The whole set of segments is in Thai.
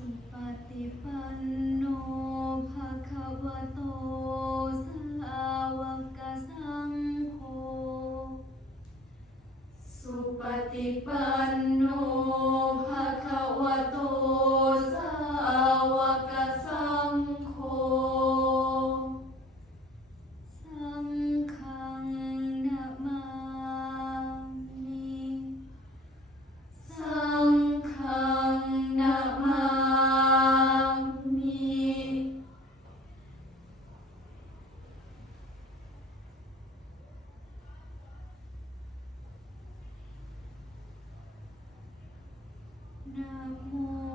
สุปฏิปันโนภะคะวะโตสาวกสังโฆ สุปฏิปัน No more.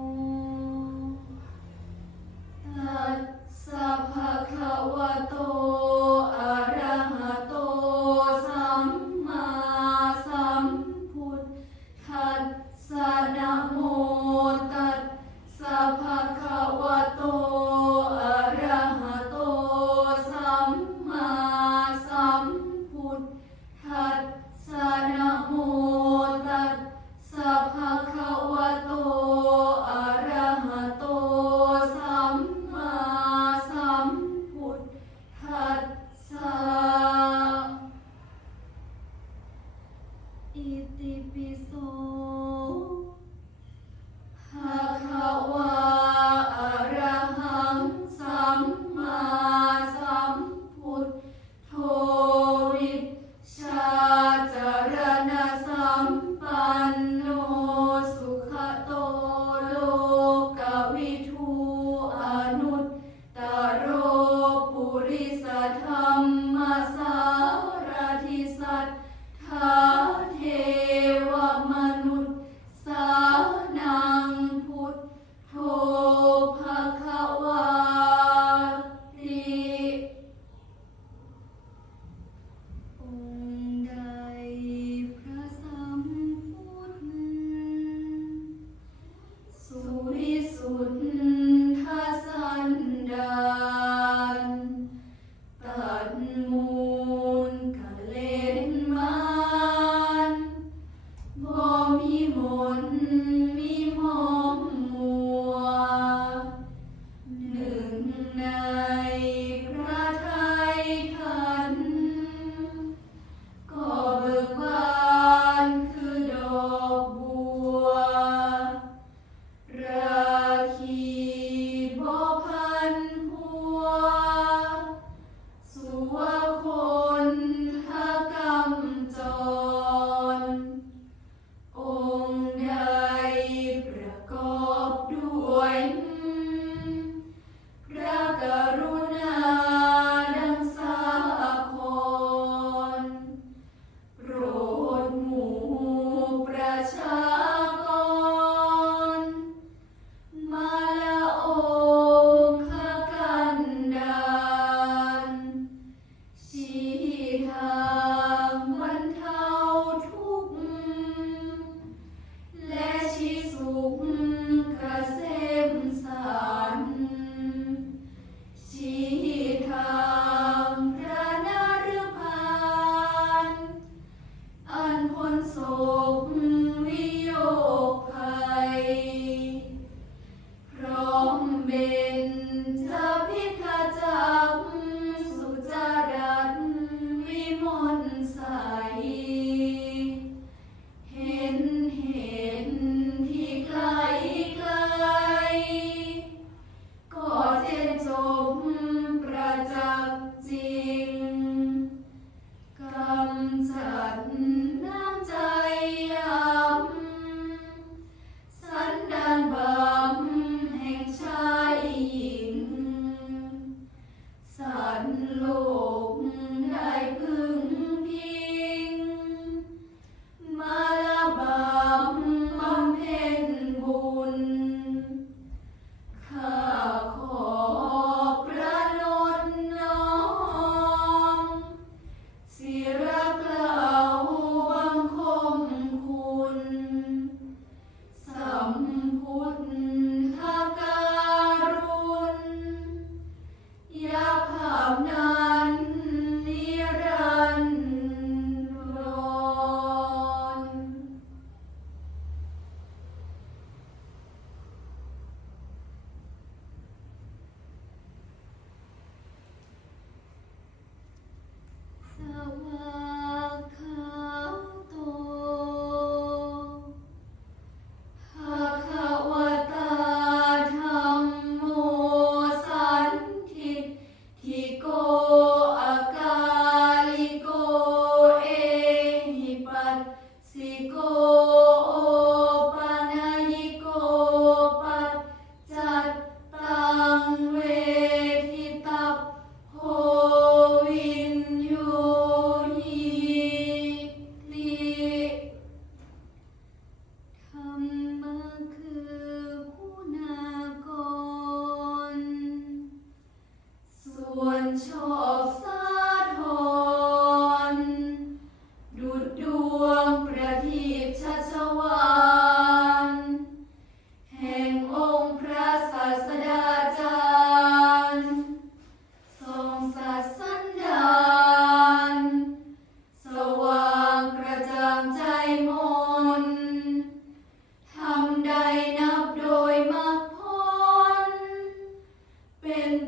คือ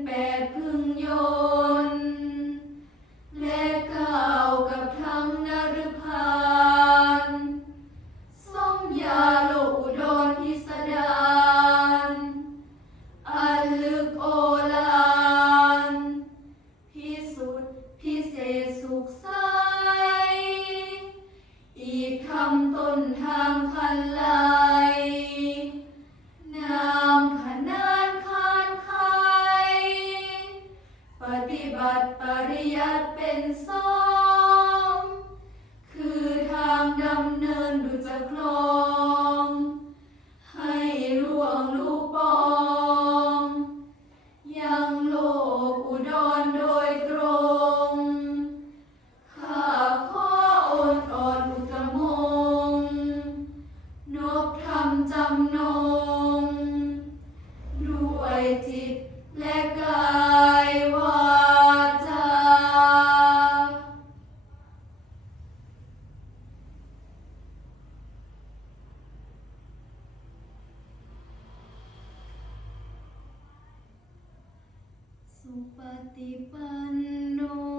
perto ยัติ สุ